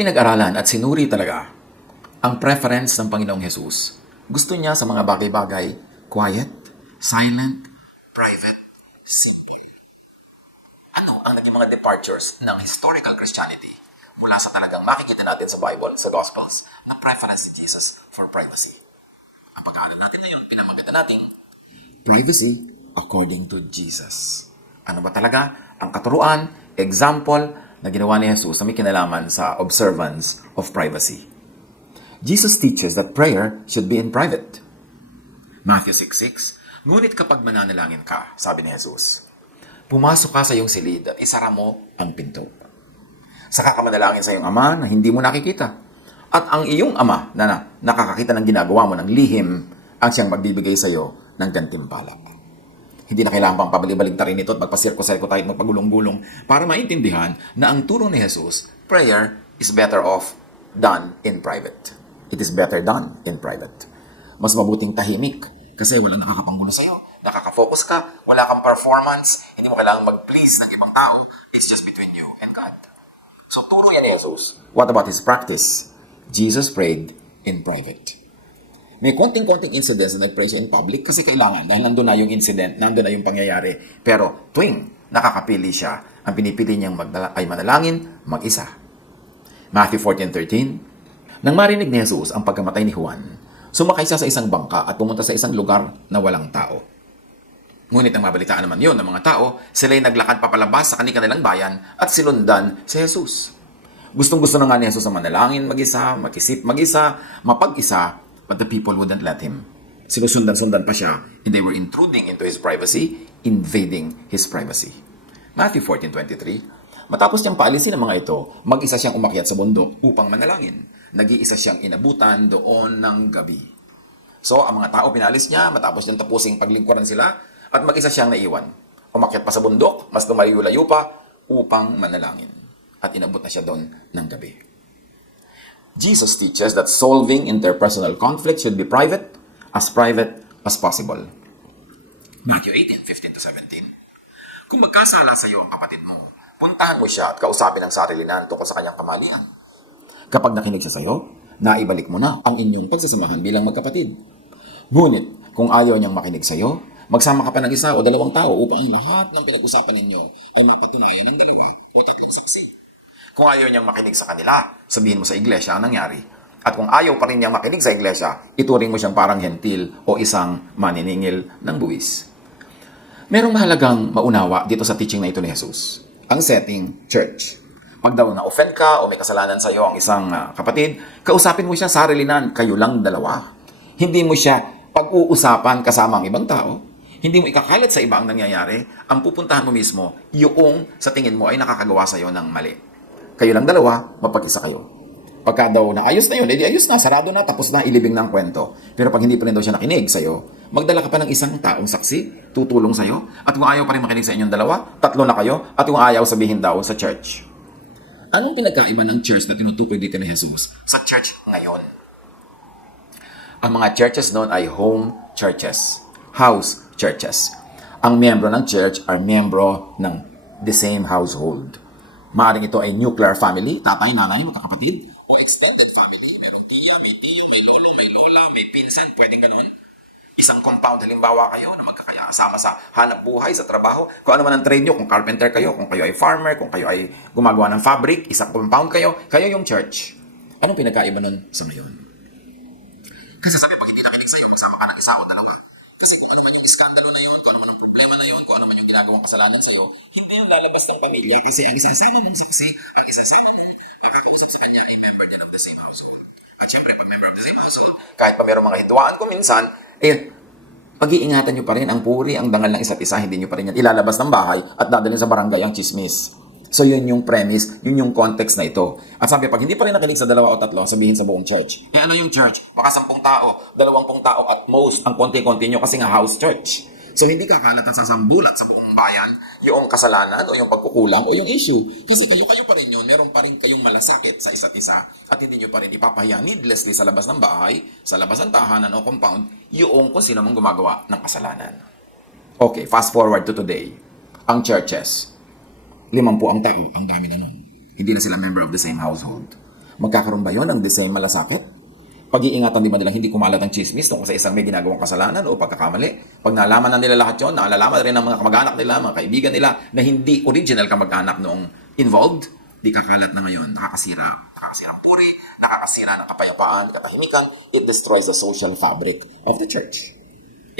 pinag-aralan at sinuri talaga ang preference ng Panginoong Jesus. Gusto niya sa mga bagay-bagay, quiet, silent, private, simple. Ano ang naging mga departures ng historical Christianity mula sa talagang makikita natin sa Bible, sa Gospels, na preference ni Jesus for privacy? Ang pag-aaral natin ngayon, pinamaganda natin privacy according to Jesus. Ano ba talaga ang katuruan, example na ginawa ni Jesus na may kinalaman sa observance of privacy? Jesus teaches that prayer should be in private. Matthew 6:6, ngunit kapag mananalangin ka, sabi ni Jesus, pumasok ka sa iyong silid at isara mo ang pinto. Saka ka manalangin sa iyong ama na hindi mo nakikita. At ang iyong ama na nakakakita ng ginagawa mo ng lihim ang siyang magbibigay sa iyo ng gantimpala. Hindi na kailangan pang pabalik-baligtarin ito at magpasirko-sirko tayo at magpagulong-gulong para maintindihan na ang turo ni Jesus, prayer is better off done in private. It is better done in private. Mas mabuting tahimik kasi walang nakakapanggulo sa iyo. Nakaka-focus ka, wala kang performance, hindi mo kailangang mag-please ng ibang tao. It's just between you and God. So turo yan ni Jesus. What about his practice? Jesus prayed in private. May konting-konting incidents na nag-pray siya in public kasi kailangan dahil nandun na yung incident, nandun na yung pangyayari. Pero tuwing nakakapili siya, ang pinipili niyang ay manalangin mag-isa. Matthew 14:13, nang marinig ni Jesus ang pagkamatay ni Juan, sumakay siya sa isang bangka at pumunta sa isang lugar na walang tao. Ngunit ang mabalitaan naman yon ng mga tao, sila'y naglakad papalabas sa kanilang bayan at sinundan si Jesus. Gustong-gusto na nga ni Jesus na manalangin mag-isa, mag-isip mag-isa, mapag-isa, but the people wouldn't let him. Sinusundan-sundan pa siya, and they were intruding into his privacy, invading his privacy. Matthew 14:23, matapos niyang paalisin ang mga ito, mag-isa siyang umakyat sa bundok upang manalangin. Nag-iisa siyang inabutan doon ng gabi. So, ang mga tao pinalis niya, matapos niyang tapusing paglingkuran sila, at mag-isa siyang naiwan. Umakyat pa sa bundok, mas lumayo-layo pa, upang manalangin. At inabot na siya doon ng gabi. Jesus teaches that solving interpersonal conflict should be private as possible. Matthew 18:15-17. Kung magkasala sa iyo ang kapatid mo, puntahan mo siya at kausapin ang sarili na tungkol sa kanyang kamalian. Kapag nakinig siya sa iyo, naibalik mo na ang inyong pagsasamahan bilang magkapatid. Ngunit, kung ayaw niyang makinig sa iyo, magsama ka pa ng isa o dalawang tao upang ang lahat ng pinag-usapan ninyo ay magpatunayan ng dalawa o tatlong saksi. Kung ayaw niyang makinig sa kanila, sabihin mo sa iglesia ang nangyari. At kung ayaw pa rin niyang makinig sa iglesia, ituring mo siyang parang hentil o isang maniningil ng buwis. Merong mahalagang maunawa dito sa teaching na ito ni Jesus. Ang setting, church. Pag daw na-offend ka o may kasalanan sa iyo ang isang kapatid, kausapin mo siya sarilinan, kayo lang dalawa. Hindi mo siya pag-uusapan kasama ang ibang tao. Hindi mo ikakalat sa iba ang nangyayari. Ang pupuntahan mo mismo, yung sa tingin mo ay nakakagawa sa iyo ng mali. Kayo lang dalawa, mapag-isa kayo. Pagka daw naayos na yun, edi ayos na, sarado na, tapos na, ilibing na ang kwento. Pero pag hindi pa rin daw siya nakinig sa'yo, magdala ka pa ng isang taong saksi, tutulong sa'yo, at kung ayaw pa rin makinig sa inyong dalawa, tatlo na kayo, at kung ayaw sabihin daw sa church. Anong pinagkaiba ng church na tinutukoy dito ni Jesus sa church ngayon? Ang mga churches noon ay home churches, house churches. Ang miyembro ng church ay miyembro ng the same household. Maaring ito ay nuclear family, tatay, nanay, magkakapatid, o extended family. Merong tiya, may tiyo, may lolo, may lola, may pinsan, pwedeng ganon. Isang compound, halimbawa kayo na magkakasama sa hanap buhay, sa trabaho. Kung ano man ang trade nyo, kung carpenter kayo, kung kayo ay farmer, kung kayo ay gumagawa ng fabric, isang compound kayo yung church. Anong pinagkaiba nun sa ngayon? Kasi sabi, pag hindi nakinig sa'yo, magsama ka ng isa o dalawa. Kasi kung ano man yung skandalo na yun, kung ano man ang problema na yun, kung ano man yung ginagawang kasalanan sa'yo, hindi yung lalabas ng pamilya kasi ang isasama mong saksi, ang isasama mong makakausap sa kanya ay member niya of the same household. At syempre, pag member of the same household, kahit pa mayroong mga hinduaan ko minsan, pag-iingatan nyo pa rin ang puri, ang dangal ng isa't isa, hindi nyo pa rin yan ilalabas ng bahay at dadalhin sa barangay ang chismis. So yun yung premise, yun yung context na ito. At sabi, pag hindi pa rin nakinig sa dalawa o tatlo, sabihin sa buong church. Ano yung church? Baka 10 tao, 20 tao at most, ang konti-konti nyo kasi nga house church. So hindi kakalat at sasambulat sa buong bayan yung kasalanan o yung pagkukulang o yung issue. Kasi kayo pa rin yun, meron pa rin kayong malasakit sa isa't isa at hindi nyo pa rin ipapahiya needlessly sa labas ng bahay, sa labas ng tahanan o compound, yung kung sino mong gumagawa ng kasalanan. Okay, fast forward to today. Ang churches, 50 ang tao, ang dami na nun. Hindi na sila member of the same household. Magkakaroon ba yon ng the same malasakit? Pag-iingatan din ba nila hindi kumalat ang chismis tungkol sa isang may ginagawang kasalanan o pagkakamali? Pag nalaman na nila lahat yun, naalalaman rin ng mga kamag-anak nila, mga kaibigan nila, na hindi original kamag-anak noong involved, di kakalat na ngayon, nakakasira ng puri, nakakasira ng kapayapaan, katahimikan, it destroys the social fabric of the church.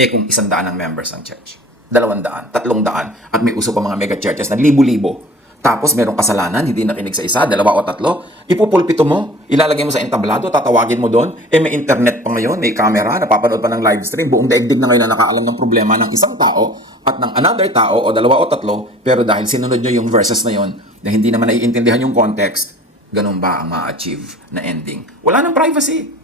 Kung 100 ang members ng church, 200, 300, at may uso pa mga mega churches na libo-libo. Tapos merong kasalanan, hindi nakinig sa isa, 2 o 3, ipupulpito mo, ilalagay mo sa entablado, tatawagin mo doon, may internet pa ngayon, may camera, napapanood pa ng live stream, buong daigdig na ngayon na nakaalam ng problema ng isang tao at ng another tao o 2 o 3, pero dahil sinunod nyo yung verses na yon na hindi naman naiintindihan yung context, ganun ba ang ma-achieve na ending? Wala nang privacy.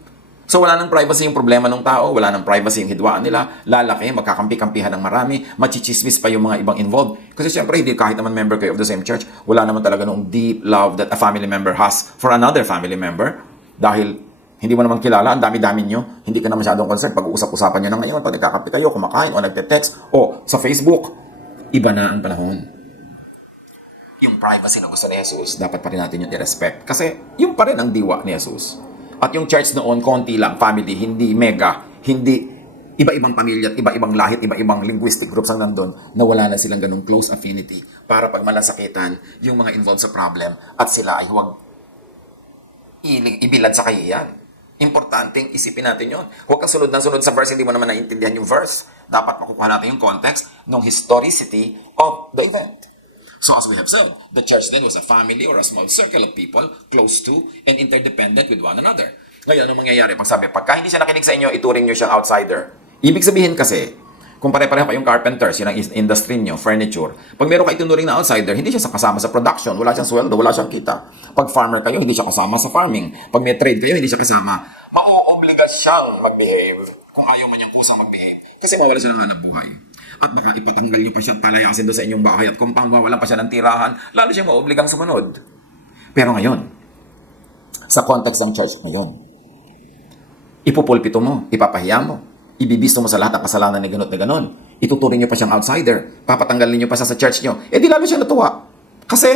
So wala nang privacy yung problema ng tao, wala nang privacy yung hidwaan nila, lalaki, magkakampi-kampihan ng marami, machichismis pa yung mga ibang involved. Kasi syempre, hindi kahit naman member kayo of the same church, wala naman talaga nung deep love that a family member has for another family member. Dahil hindi mo naman kilala, ang dami-dami nyo, hindi ka na masyadong concerned. Pag-uusap-usapan nyo na ngayon, pag nagkakampi kayo, kumakain o nagte-text o sa Facebook, iba na ang panahon. Yung privacy na gusto ni Jesus, dapat pa rin natin yung i-respect. Kasi yung pa rin ang diwa ni Jesus. At yung church noon, konti lang, family, hindi mega, hindi iba-ibang pamilya at iba-ibang lahit, iba-ibang linguistic groups ang nandun na wala na silang ganung close affinity para pag malasakitan yung mga involved sa problem at sila ay huwag ibilad sa kahiyan. Importanteng isipin natin yon. Huwag kang sunod sa verse, hindi mo naman naiintindihan yung verse. Dapat makukuha natin yung context ng historicity of the event. So as we have said, the church then was a family or a small circle of people close to and interdependent with one another. Ngayon, ano mangyayari? Pagka hindi siya nakinig sa inyo, ituring nyo siyang outsider. Ibig sabihin kasi, kung pare-pareho kayong carpenters, yun ang industry nyo, furniture, pag meron kayo itunuring na outsider, hindi siya kasama sa production, wala siyang sweldo, wala siyang kita. Pag farmer kayo, hindi siya kasama sa farming. Pag may trade kayo, hindi siya kasama. Mauobliga siyang mag-behave kung ayaw man niyang kusang mag-behave. Kasi mawala siya ng hanap buhay. At baka ipatanggal niyo pa siya, palayasin doon sa inyong bahay at kung pangwawalan pa siya ng tirahan, lalo siya maobligang sumunod. Pero ngayon, sa context ng church ngayon, ipupulpito mo, ipapahiya mo, ibibisto mo sa lahat ng kasalanan ni ganot na ganon, ituturing niyo pa siyang outsider, papatanggalin niyo pa siya sa church niyo, di lalo siya natuwa. Kasi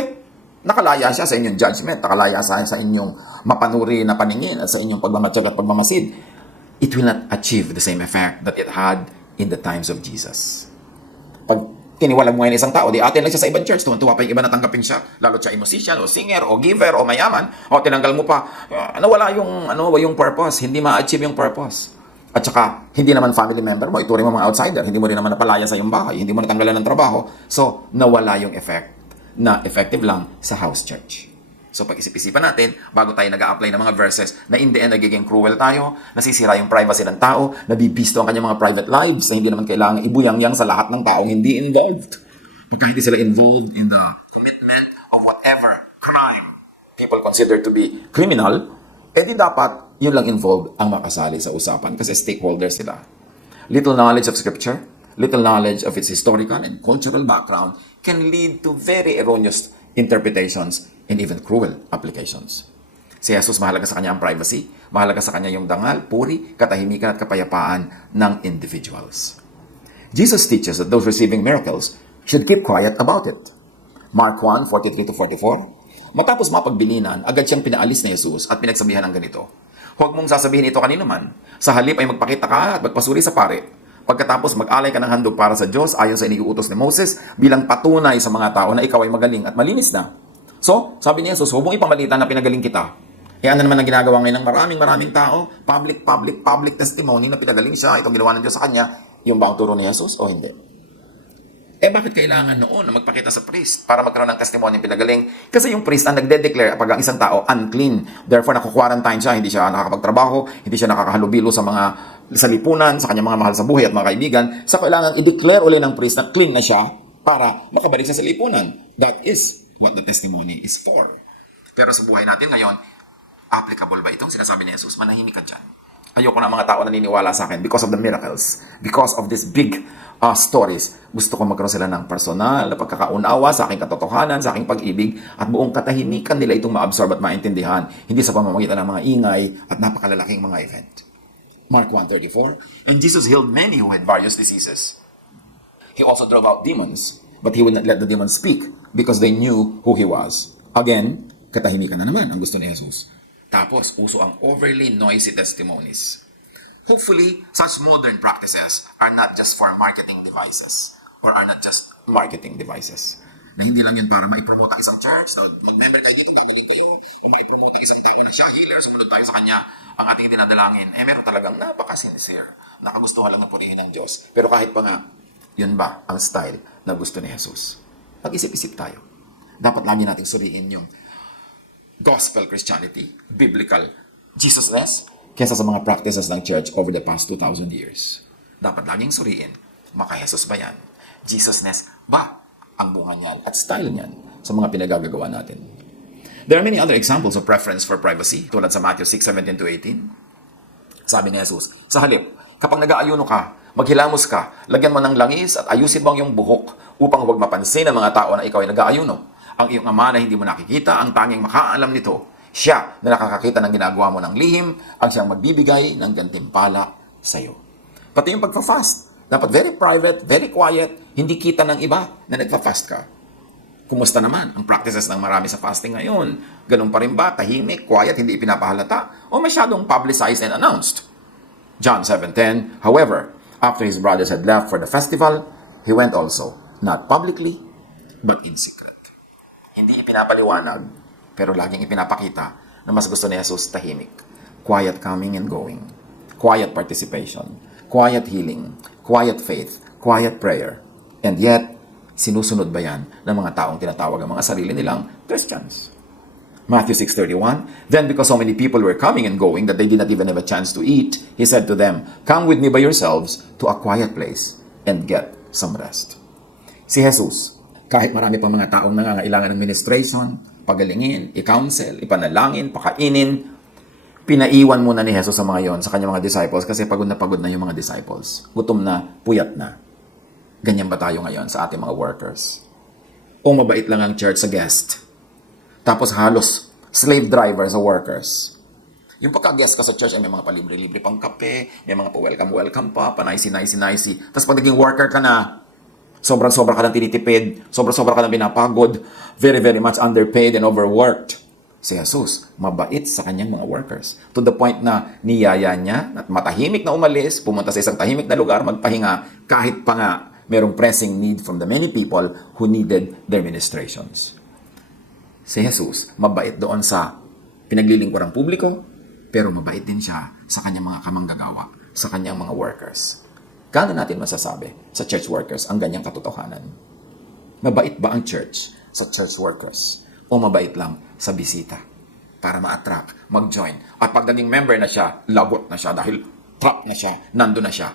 nakalaya siya sa inyong judgment, nakalaya sa inyong mapanuri na paningin at sa inyong pagmamatsyag at pagmamasid. It will not achieve the same effect that it had in the times of Jesus. Pag tiniwalag mo ngayon isang tao, di atin lang siya sa ibang church, tuwan-tuwa pa yung iba na tanggapin siya, lalo siya ay musician, o singer, o giver, o mayaman, o tinanggal mo pa, nawala yung purpose, hindi ma-achieve yung purpose. At saka, hindi naman family member mo, ituring mo mga outsider, hindi mo rin naman napalaya sa iyong bahay, hindi mo natanggalan ng trabaho, so nawala yung effect na effective lang sa house church. So pag-isip-isipan natin, bago tayo nag-a-apply ng mga verses na in the end nagiging cruel tayo, nasisira yung privacy ng tao, nabibisto ang kanyang mga private lives na hindi naman kailangan ibuyang-yang sa lahat ng taong hindi involved. Pagka hindi sila involved in the commitment of whatever crime people consider to be criminal, di dapat yun lang involved ang makasali sa usapan kasi stakeholders sila. Little knowledge of Scripture, little knowledge of its historical and cultural background can lead to very erroneous interpretations and even cruel applications. Si Jesus, mahalaga sa kanya ang privacy, mahalaga sa kanya yung dangal, puri, katahimikan at kapayapaan ng individuals. Jesus teaches that those receiving miracles should keep quiet about it. Mark 1:43-44. Matapos mapagbilinan, agad siyang pinaalis ni Jesus at pinagsabihan ng ganito, "Huwag mong sasabihin ito kanino man. Sa halip ay magpakita ka at magpasuri sa pare. Pagkatapos mag-alay ka ng handog para sa Diyos ayon sa iniuutos ni Moses bilang patunay sa mga tao na ikaw ay magaling at malinis na." So, sabi ni Jesus, huwag mong ipamalitan na pinagaling kita. Ano naman ang ginagawa ngayon ng maraming tao? Public testimony na pinagaling siya, itong ginawa ng Diyos sa kanya. Yung ba ang turo ni Jesus o hindi? Bakit kailangan noon na magpakita sa priest para magkaroon ng testimony pinagaling? Kasi yung priest ang nagde-declare pag ang isang tao unclean. Therefore, naku-quarantine siya, hindi siya nakakapagtrabaho, hindi siya nakakahalubilo sa lipunan, sa kanyang mga mahal sa buhay at mga kaibigan. So, kailangan i-declare uli ng priest na clean na siya para makabalik siya sa lipunan. That is what the testimony is for. Pero sa buhay natin ngayon, applicable ba itong sinasabi ni Jesus? Manahimik ka dyan. Ayoko na mga tao naniniwala sa akin because of the miracles, because of these big stories. Gusto ko magkaroon sila ng personal na pagkakaunawa sa aking katotohanan, sa aking pag-ibig, at buong katahimikan nila itong ma-absorb at maintindihan, hindi sa pamamagitan ng mga ingay at napakalalaking mga event. Mark 1:34, and Jesus healed many who had various diseases. He also drove out demons, but he would not let the demons speak because they knew who he was. Again, katahimikan na naman ang gusto ni Jesus. Tapos, uso ang overly noisy testimonies. Hopefully, such modern practices are not just for marketing devices or are not just marketing devices. Na hindi lang yun para maipromote ang isang church, so mag-member kayo dito, tamalig kayo, o maipromote ang isang tao na siya, healer, sumunod tayo sa kanya, ang ating dinadalangin. Meron talagang napaka-sincere, nakagustuhan lang na punihin ng Diyos. Pero kahit pa nga, yun ba ang style na gusto ni Jesus? Mag-isip-isip tayo. Dapat lagi nating suriin yung gospel Christianity, biblical Jesusness, kesa sa mga practices ng church over the past 2,000 years. Dapat laging suriin, maka-Jesus ba yan? Jesusness ba ang bunga niyan at style niyan sa mga pinagagagawa natin? There are many other examples of preference for privacy, tulad sa Matthew 6:17-18. Sabi ni Jesus, sa halip, kapag nag-aayuno ka, maghilamos ka, lagyan mo ng langis at ayusin mo ang iyong buhok upang huwag mapansin ng mga tao na ikaw ay nag-aayuno. Ang iyong ama na hindi mo nakikita, ang tanging makaalam nito, siya na nakakakita ng ginagawa mo ng lihim, ang siyang magbibigay ng gantimpala sa iyo. Pati yung pagpa-fast, dapat very private, very quiet, hindi kita ng iba na nagpa-fast ka. Kumusta naman ang practices ng marami sa fasting ngayon? Ganun pa rin ba? Tahimik, quiet, hindi ipinapahalata? O masyadong publicized and announced? John 7:10, however, after his brothers had left for the festival, he went also, not publicly, but in secret. Hindi ipinapaliwanag, pero laging ipinapakita na mas gusto ni Jesus tahimik. Quiet coming and going. Quiet participation. Quiet healing. Quiet faith. Quiet prayer. And yet, sinusunod ba yan ng mga taong tinatawag ang mga sarili nilang Christians? Matthew 6:31, then because so many people were coming and going that they did not even have a chance to eat, he said to them, come with me by yourselves to a quiet place and get some rest. Si Jesus, kahit marami pang mga taong nangangailangan ng ministration, pagalingin, i-counsel, ipanalangin, pakainin, pinaiwan muna ni Jesus sa mga yon, sa kanyang mga disciples, kasi pagod na yung mga disciples. Gutom na, puyat na. Ganyan ba tayo ngayon sa ating mga workers? O mabait lang ang church sa guest, tapos halos slave driver sa workers. Yung pagka-guest ka sa church ay may mga palibre-libre pang kape, may mga pa-welcome pa, pa-nicey-nicey. Tapos pag naging worker ka na, sobrang-sobra ka ng tinitipid, sobrang-sobra ka ng pinapagod, very, very much underpaid and overworked. Si Jesus, mabait sa kanyang mga workers. To the point na niyaya niya at matahimik na umalis, pumunta sa isang tahimik na lugar, magpahinga, kahit pa nga merong pressing need from the many people who needed their ministrations. Si Jesus, mabait doon sa pinaglilingkurang publiko, pero mabait din siya sa kanyang mga kamanggagawa, sa kanyang mga workers. Gaano natin masasabi sa church workers ang ganyang katotohanan? Mabait ba ang church sa church workers? O mabait lang sa bisita para ma-attract, mag-join? At pag naging member na siya, lagot na siya dahil top na siya, nando na siya.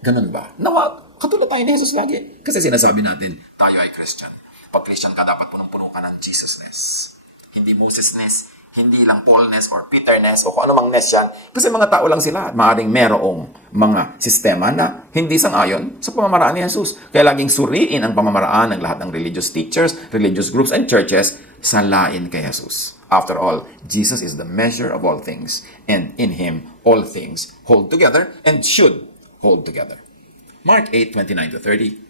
Ganun ba? Nawa, katulad tayo ni Jesus lagi. Kasi sinasabi natin, tayo ay Christian. Pag Christian ka, dapat punong-puno ka ng Jesusness. Hindi Mosesness, hindi lang Paulness or Peterness o kung ano mang ness yan. Kasi mga tao lang sila. Maaring merong mga sistema na hindi sang-ayon sa pamamaraan ni Jesus. Kaya laging suriin ang pamamaraan ng lahat ng religious teachers, religious groups, and churches sa lain kay Jesus. After all, Jesus is the measure of all things, and in Him, all things hold together and should hold together. Mark 8:29-30.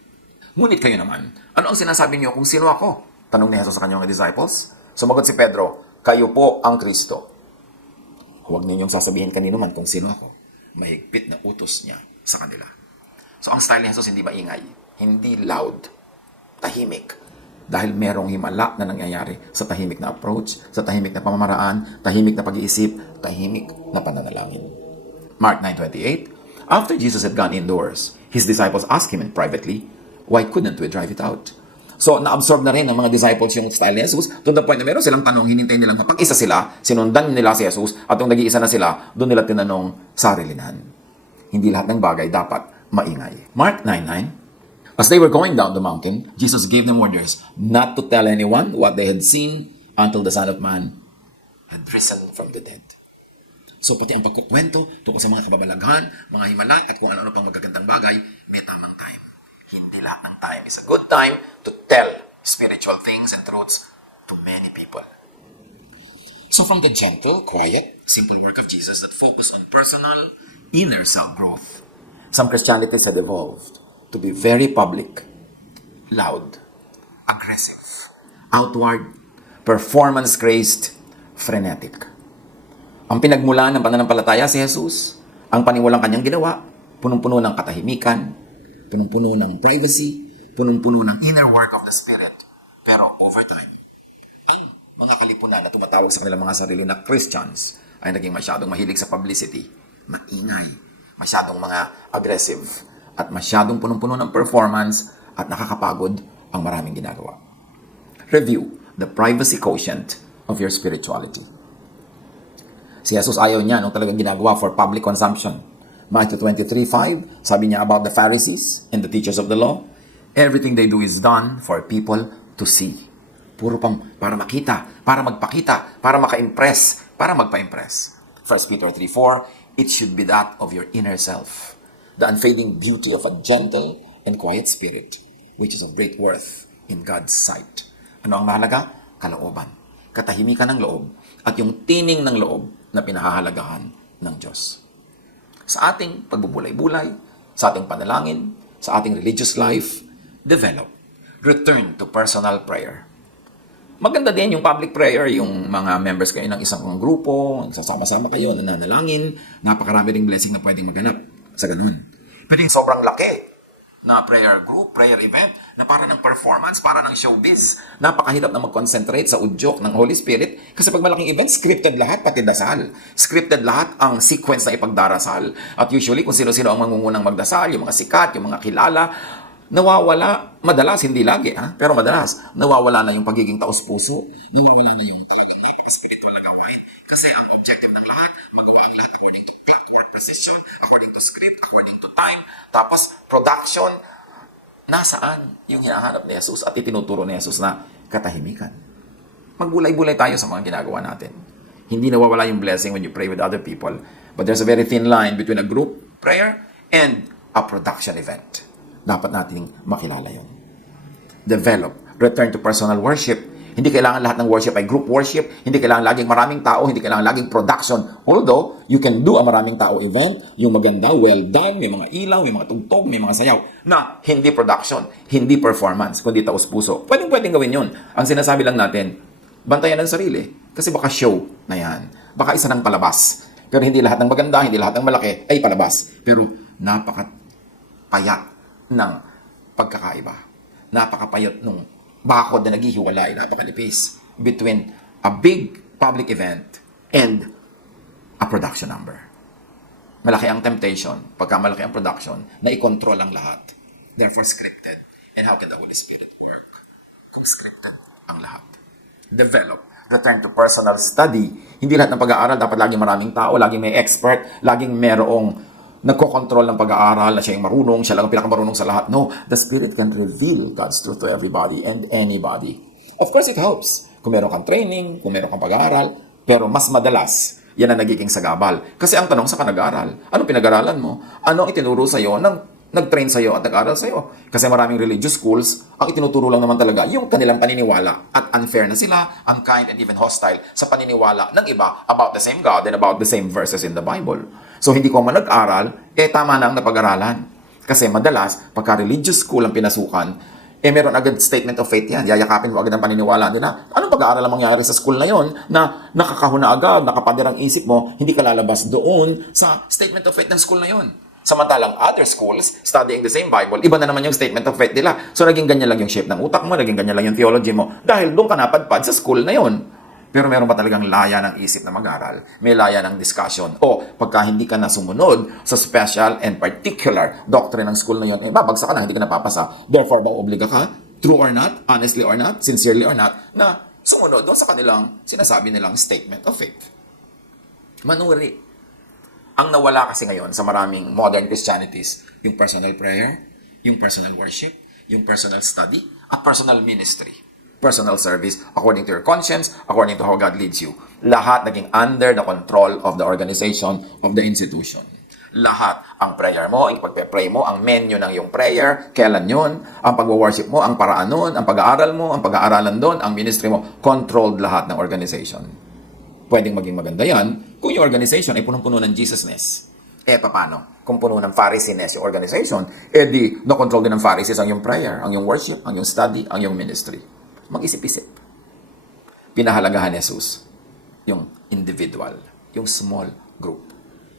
Ngunit kayo naman, ano ang sinasabi niyo kung sino ako? Tanong ni Jesus sa kanyang mga disciples. Sumagot si Pedro, kayo po ang Kristo. Huwag ninyong sasabihin kanino man kung sino ako. Mahigpit na utos niya sa kanila. So ang style ni Jesus hindi maingay, hindi loud, tahimik. Dahil merong himala na nangyayari sa tahimik na approach, sa tahimik na pamamaraan, tahimik na pag-iisip, tahimik na pananalangin. Mark 9:28, after Jesus had gone indoors, his disciples asked him privately, why couldn't we drive it out? So, na-absorb na rin ng mga disciples yung style ni Jesus to the point na meron silang tanong, hinintay nilang mapag-isa sila, sinundan nila si Jesus, at nung nag-iisa na sila, doon nila tinanong sarilinahan. Hindi lahat ng bagay dapat maingay. Mark 9:9, as they were going down the mountain, Jesus gave them orders not to tell anyone what they had seen until the Son of Man had risen from the dead. So, pati ang pagkukwento tungkol sa mga kababalaghan, mga himala, at kung ano-ano pang magagandang bagay, may tamang time. Hindi lahat ng time is a good time to tell spiritual things and truths to many people. So from the gentle, quiet, simple work of Jesus that focus on personal, inner self-growth, some Christianities had evolved to be very public, loud, aggressive, outward, performance-crazed, frenetic. Ang pinagmulan ng pananampalataya si Jesus, ang paniwalang kanyang ginawa, punong-puno ng katahimikan, punong-puno ng privacy, punong-puno ng inner work of the Spirit. Pero over time, ang mga kalipunan na tumatawag sa kanilang mga sarili na Christians ay naging masyadong mahilig sa publicity, maingay, masyadong mga aggressive, at masyadong punong-puno ng performance at nakakapagod ang maraming ginagawa. Review the privacy quotient of your spirituality. Si Jesus ayaw niya nung talagang ginagawa for public consumption. Matthew 23:5, sabi niya about the Pharisees and the teachers of the law, everything they do is done for people to see. Puro para makita, para magpakita, para maka-impress, para magpa-impress. 1 Peter 3:4, it should be that of your inner self, the unfading beauty of a gentle and quiet spirit, which is of great worth in God's sight. Ano ang mahalaga? Kalooban, katahimikan ng loob, at yung tining ng loob na pinahahalagahan ng Diyos. Sa ating pagbubulay-bulay, sa ating panalangin, sa ating religious life, develop, return to personal prayer. Maganda din yung public prayer, yung mga members kayo ng isang grupo, sasama-sama kayo, nananalangin, napakarami ring blessing na pwedeng maganap sa ganun. Pero yung sobrang laki na prayer group, prayer event, na para ng performance, para ng showbiz. Napakahirap na mag-concentrate sa udyok ng Holy Spirit kasi pag malaking event, scripted lahat, pati dasal. Scripted lahat ang sequence na ipagdarasal. At usually, kung sino-sino ang mangungunang magdasal, yung mga sikat, yung mga kilala, nawawala, madalas, hindi lagi, pero madalas, nawawala na yung pagiging taos-puso, nawawala na yung talagang napaka-spiritual na gawain. Kasi ang objective ng lahat, magawa ang lahat according to clockwork precision, according to script, according to time. Tapos, production, nasaan yung hinahanap ni Jesus at itinuturo ni Jesus na katahimikan. Magbulay-bulay tayo sa mga ginagawa natin. Hindi nawawala yung blessing when you pray with other people. But there's a very thin line between a group prayer and a production event. Dapat nating makilala yun. Develop. Return to personal worship. Hindi kailangan lahat ng worship ay group worship. Hindi kailangan laging maraming tao. Hindi kailangan laging production. Although, you can do a maraming tao event, yung maganda, well done, may mga ilaw, may mga tugtog, may mga sayaw, na hindi production, hindi performance, kundi taos-puso. Pwedeng gawin yun. Ang sinasabi lang natin, bantayan ang sarili. Kasi baka show na yan. Baka isa ng palabas. Pero hindi lahat ng maganda, hindi lahat ng malaki ay palabas. Pero napakapayat ng pagkakaiba. Napakapayat nung bakod na naghihiwalay, napakalipis between a big public event and a production number. Malaki ang temptation, pagka malaki ang production, na i-control ang lahat. Therefore, scripted. And how can the Holy Spirit work kung scripted ang lahat? Develop. Return to personal study. Hindi lahat ng pag-aaral dapat laging maraming tao, laging may expert, laging merong nagko-control ng pag-aaral na siya yung marunong, siya lang ang pinakamarunong sa lahat. No, the Spirit can reveal God's truth to everybody and anybody. Of course, it helps. Kung meron kang training, kung meron kang pag-aaral, pero mas madalas, yan ang nagiging sagabal. Kasi ang tanong sa nag-aaral, anong pinag-aralan mo? Anong itinuro sa'yo ng nag-train sa'yo at nag-aaral sa'yo? Kasi maraming religious schools, ang itinuturo lang naman talaga yung kanilang paniniwala. At unfair na sila, unkind and even hostile sa paniniwala ng iba about the same God and about the same verses in the Bible. So, hindi ko man nag-aral, tama na ang napag-aralan. Kasi madalas, pagka religious school ang pinasukan, meron agad statement of faith yan. Yayakapin mo agad ang paniniwala nila. Anong pag-aaral ang mangyari sa school na yon na nakakahuna agad, nakapadirang isip mo, hindi ka lalabas doon sa statement of faith ng school na yon. Samantalang other schools, studying the same Bible, iba na naman yung statement of faith nila. So, naging ganyan lang yung shape ng utak mo, naging ganyan lang yung theology mo, dahil doon ka napadpad sa school na yon. Pero meron ba talagang laya ng isip na mag-aral? May laya ng discussion. O, pagka hindi ka na sumunod sa special and particular doctrine ng school na yun, babagsak ka na, hindi ka napapasa. Therefore, obliga ka, true or not, honestly or not, sincerely or not, na sumunod doon sa kanilang sinasabi nilang statement of faith. Manuri. Ang nawala kasi ngayon sa maraming modern Christianities, yung personal prayer, yung personal worship, yung personal study, at personal ministry. Personal service according to your conscience, according to how God leads you. Lahat naging under the control of the organization, of the institution. Lahat, ang prayer mo, ang pagpe-pray mo, ang menu ng iyong prayer, kailan yun, ang pag-worship mo, ang paraan nun, ang pag-aaral mo, ang pag-aaralan doon, ang ministry mo, controlled lahat ng organization. Pwedeng maging maganda yan kung yung organization ay punong-puno ng Jesusness. Paano? Kung puno ng Pharisees yung organization, di na-control din ng Pharisees ang yung prayer, ang yung worship, ang yung study, ang yung ministry. Mag-isip-isip. Pinahalagahan ni Jesus yung individual. yung small group.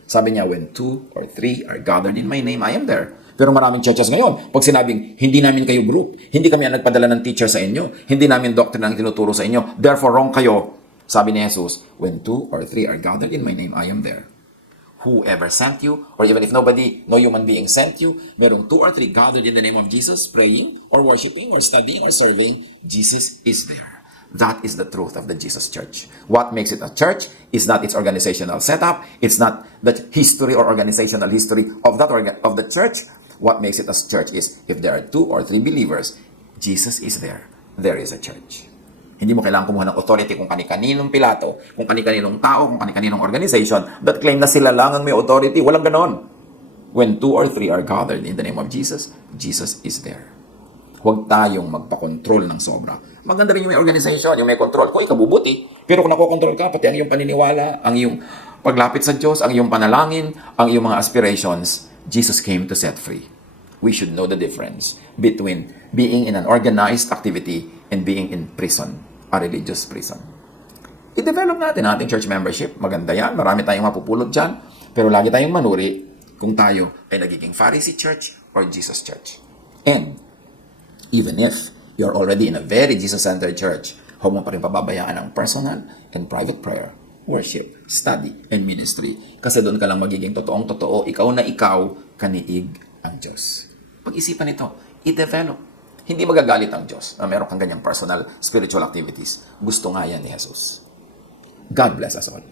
Sabi niya, when 2 or 3 are gathered in my name, I am there. Pero maraming churches ngayon, pag sinabing, hindi namin kayo group, hindi kami ang nagpadala ng teacher sa inyo, hindi namin doctrine ang tinuturo sa inyo, therefore wrong kayo. Sabi ni Jesus, when 2 or 3 are gathered in my name, I am there. Whoever sent you, or even if nobody, no human being sent you, merong 2 or 3 gathered in the name of Jesus, praying, or worshiping, or studying, or serving, Jesus is there. That is the truth of the Jesus Church. What makes it a church is not its organizational setup. It's not the history or organizational history of of the church. What makes it a church is if there are 2 or 3 believers, Jesus is there. There is a church. Hindi mo kailangan kumuha ng authority kung kani-kaninong Pilato, kung kani-kaninong tao, kung kani-kaninong organization that claim na sila lang ang may authority. Walang ganon. When 2 or 3 are gathered in the name of Jesus, Jesus is there. Huwag tayong magpakontrol ng sobra. Maganda rin yung may organization, yung may control. Kung ikabubuti, pero kung nakokontrol ka, pati ang iyong paniniwala, ang iyong paglapit sa Diyos, ang iyong panalangin, ang iyong mga aspirations, Jesus came to set free. We should know the difference between being in an organized activity and being in prison, a religious prison. I-develop natin ating church membership. Maganda yan. Marami tayong mapupulot dyan. Pero lagi tayong manuri kung tayo ay nagiging Pharisee church or Jesus church. And even if you're already in a very Jesus-centered church, huwag mo pa rin pababayaan ang personal and private prayer, worship, study, and ministry. Kasi doon ka lang magiging totoong-totoo, ikaw na ikaw, kaniig ang Diyos. Pag-isipan ito, i-develop. Hindi magagalit ang Diyos na meron kang ganyang personal spiritual activities. Gusto nga yan ni Jesus. God bless us all.